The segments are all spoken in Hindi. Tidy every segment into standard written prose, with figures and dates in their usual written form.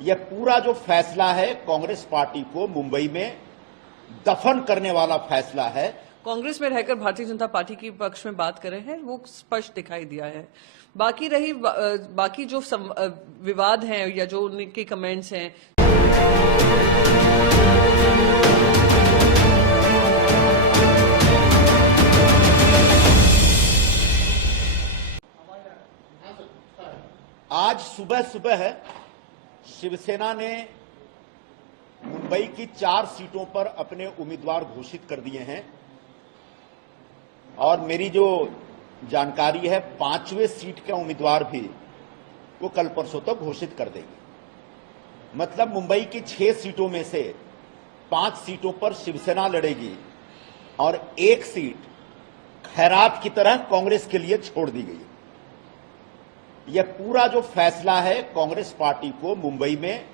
यह पूरा जो फैसला है कांग्रेस पार्टी को मुंबई में दफन करने वाला फैसला है। कांग्रेस में रहकर भारतीय जनता पार्टी के पक्ष में बात कर रहे हैं, वो स्पष्ट दिखाई दिया है। बाकी जो विवाद हैं या जो उनके कमेंट्स हैं, आज सुबह सुबह शिवसेना ने मुंबई की 4 सीटों पर अपने उम्मीदवार घोषित कर दिए हैं और मेरी जो जानकारी है 5वें सीट का उम्मीदवार भी वो कल परसों तक घोषित कर देगी। मतलब मुंबई की 6 सीटों में से 5 सीटों पर शिवसेना लड़ेगी और 1 सीट खैरात की तरह कांग्रेस के लिए छोड़ दी गई। यह पूरा जो फैसला है कांग्रेस पार्टी को मुंबई में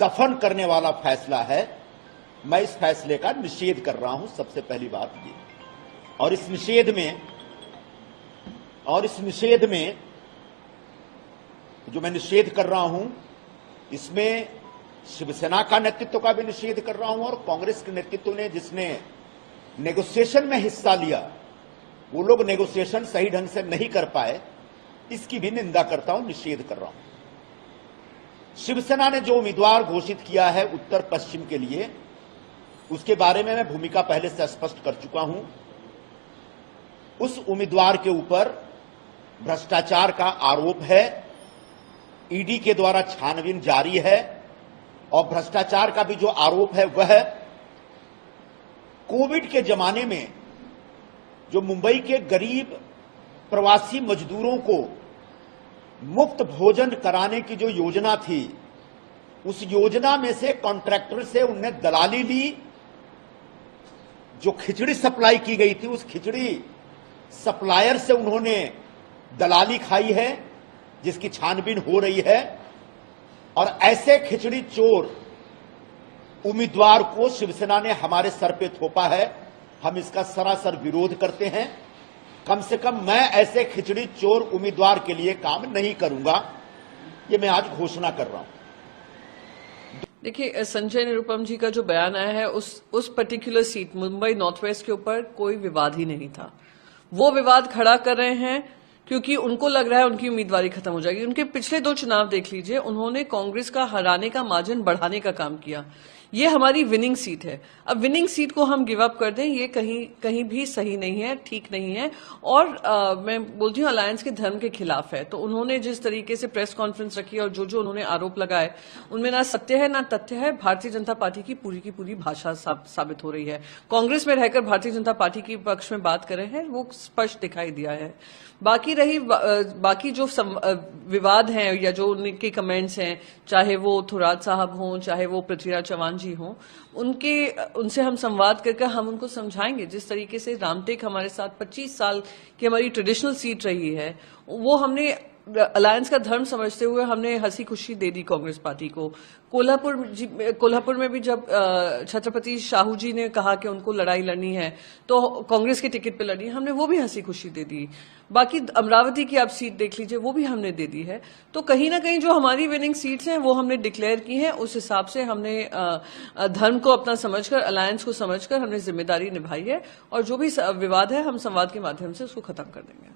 दफन करने वाला फैसला है। मैं इस फैसले का निषेध कर रहा हूं, सबसे पहली बात ये। और इस निषेध में जो मैं निषेध कर रहा हूं, इसमें शिवसेना का नेतृत्व का भी निषेध कर रहा हूं और कांग्रेस के नेतृत्व ने जिसने नेगोशिएशन में हिस्सा लिया, वो लोग नेगोशिएशन सही ढंग से नहीं कर पाए, इसकी भी निंदा करता हूं, निषेध कर रहा हूं। शिवसेना ने जो उम्मीदवार घोषित किया है उत्तर पश्चिम के लिए, उसके बारे में मैं भूमिका पहले से स्पष्ट कर चुका हूं। उस उम्मीदवार के ऊपर भ्रष्टाचार का आरोप है, ईडी के द्वारा छानबीन जारी है और भ्रष्टाचार का भी जो आरोप है वह कोविड के जमाने में जो मुंबई के गरीब प्रवासी मजदूरों को मुफ्त भोजन कराने की जो योजना थी, उस योजना में से कॉन्ट्रैक्टर से उनने दलाली ली। जो खिचड़ी सप्लाई की गई थी, उस खिचड़ी सप्लायर से उन्होंने दलाली खाई है, जिसकी छानबीन हो रही है। और ऐसे खिचड़ी चोर उम्मीदवार को शिवसेना ने हमारे सर पे थोपा है। हम इसका सरासर विरोध करते हैं। कम से कम मैं ऐसे खिचड़ी चोर उम्मीदवार के लिए काम नहीं करूंगा, ये मैं आज घोषणा कर रहा हूं। देखिए, संजय निरुपम जी का जो बयान आया है, उस particular seat Mumbai north west के ऊपर कोई विवाद ही नहीं था। वो विवाद खड़ा कर रहे हैं क्योंकि उनको लग रहा है उनकी उम्मीदवारी खत्म हो जाएगी। उनके पिछले 2 चुनाव देख लीजिए, उन्होंने कांग्रेस का हराने का मार्जिन बढ़ाने का काम किया। ये हमारी विनिंग सीट है। अब विनिंग सीट को हम गिव अप कर दें, ये कहीं भी सही नहीं है, ठीक नहीं है। और मैं बोलती हूँ अलायंस के धर्म के खिलाफ है। तो उन्होंने जिस तरीके से प्रेस कॉन्फ्रेंस रखी और जो उन्होंने आरोप लगाए, उनमें ना सत्य है ना तथ्य है। भारतीय जनता पार्टी की पूरी भाषा साबित हो रही है। कांग्रेस में रहकर भारतीय जनता पार्टी के पक्ष में बात कर रहे हैं, वो स्पष्ट दिखाई दिया है। बाकी जो विवाद हैं या जो उनके कमेंट्स हैं, चाहे वो थोराट साहब हों, चाहे वो पृथ्वीराज चौहान जी हों, उनसे हम संवाद करके हम उनको समझाएंगे। जिस तरीके से रामटेक हमारे साथ 25 साल की हमारी ट्रेडिशनल सीट रही है, वो हमने अलायंस का धर्म समझते हुए हमने हंसी खुशी दे दी कांग्रेस पार्टी को। कोल्हापुर में भी जब छत्रपति शाहू जी ने कहा कि उनको लड़ाई लड़नी है तो कांग्रेस के टिकट पे लड़ी, हमने वो भी हंसी खुशी दे दी। बाकी अमरावती की आप सीट देख लीजिए, वो भी हमने दे दी है। तो कहीं ना कहीं जो हमारी विनिंग सीट्स हैं वो हमने डिक्लेयर की हैं। उस हिसाब से हमने धर्म को अपना समझकर, अलायंस को समझकर हमने जिम्मेदारी निभाई है और जो भी विवाद है हम संवाद के माध्यम से उसको खत्म कर देंगे।